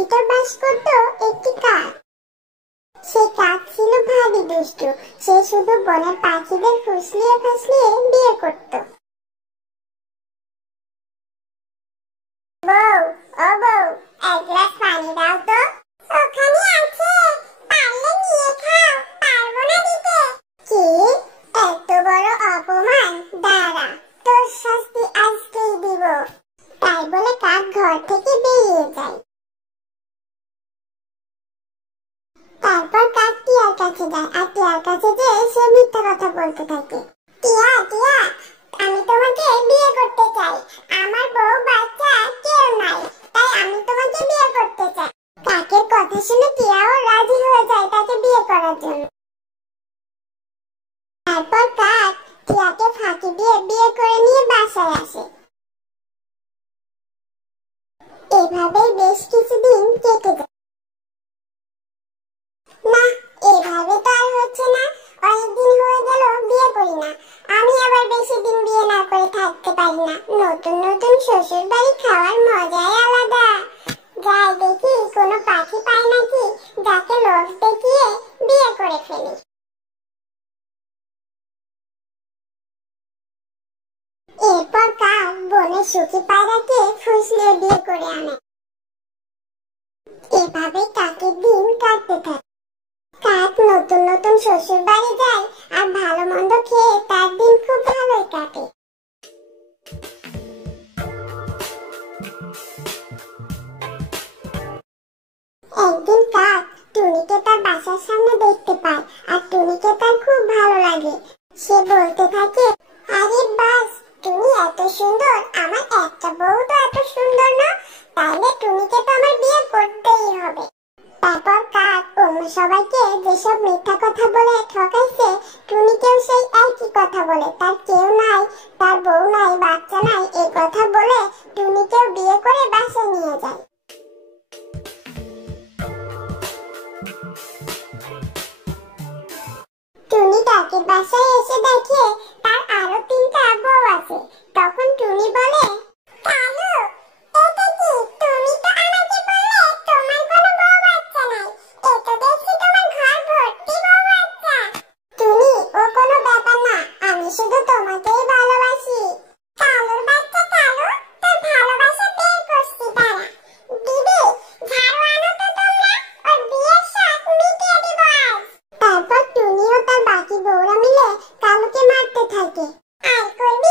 ভিতর বাস করত একটি কাক। সে কাক ছিল ভারী দুষ্টু। সে শুধু বনের পাখিদের ফুসলিয়ে ফাসলিয়ে বিয়ে করত। বউ, ও বউ, এক গ্লাস পানি দাও তো। ওখানে আছে, পারলে নিয়ে খাও, পারবো না দিতে। কি, এত বড় অপমান? দাঁড়া, তোর শাস্তি আজকেই দিব। তাই বলে কাক ঘর থেকে বেরিয়ে যায়। তারপর কাক টিয়ার কাছে যায়, আর টিয়ার কাছে যেয়ে সে মিথ্যা কথা বলতে থাকে। টিয়া, টিয়া, আমি তোমাকে বিয়ে করতে চাই। আমার বউ বাচ্চা কেউ নাই, তাই আমি তোমাকে বিয়ে করতে চাই। কাকের কথা শুনে টিয়াও রাজি হয়ে যায় তাকে বিয়ে করার জন্য। তারপর কাক টিয়াকে ফাঁকি দিয়ে বিয়ে করে নিয়ে বাসায় আসে। এভাবেই বেশ কিছুদিন কেটে যায়। না, এভাবে তো আর হচ্ছে না। অনেকদিন হয়ে গেল বিয়ে করি না। আমি আবার বেশি দিন বিয়ে না করে থাকতে পারি না। নতুন নতুন শ্বশুর বাড়ি খাওয়ার মজাই আলাদা। যাই দেখি কোনো পাখি পাই নাকি, যাকে লোভ দেখিয়ে বিয়ে করে ফেলি। এরপর কাক বনে সুখী পায়রাকে ফুসলিয়ে বিয়ে করে আনে। এভাবে কাকের দিন কাটতে থাকে। কাক নতুন নতুন শ্বশুর বাড়ি যায় আর ভালো মন্দ খেয়ে তার দিন খুব ভালোই কাটে। একদিন কাক টুনিকে তার বাসার সামনে দেখতে পায়, আর টুনিকে তার খুব ভালো লাগে। সে বলতে থাকে, আরে বাস, টুনি এত সুন্দর, আমার একটা বউ তো এত সুন্দর না, তাইলে টুনিকে তো আমার বিয়ে করতেই হবে। তারপর কাক অন্য সবাইকে যেসব মিথ্যা কথা বলে ঠকাইছে, টুনিকেও সেই একই কথা বলে তার কেউ নাই, তার বউ নাই, বাচ্চা নাই, এই কথা বলে টুনিকেও বিয়ে করে বাসায় নিয়ে যায়। টুনি কাকের বাসায় এসে দেখে তার আরো 3টা বউ আছে। তখন টুনি বলে, কালু, এটা কি? তুমি তো আমাকে বললে তোমার কোনো বউ বাচ্চা নাই, এ তো দেখছি তোমার ঘর ভর্তি বউ বাচ্চা। টুনি, ও কোনো ব্যাপার না, আমি শুধু তোমাকেই ভালোবাসি। কালুর বাচ্চা কালু, তোর ভালোবাসা বের করছি দাঁড়া। দিদি, ঝাড়ু আনো তো তোমরা, ওর বিয়ের শখ মিটিয়ে দিব আজ। তারপর টুনি ও তার বাকি বউরা মিলে কালুকে মারতে থাকে। আর করবি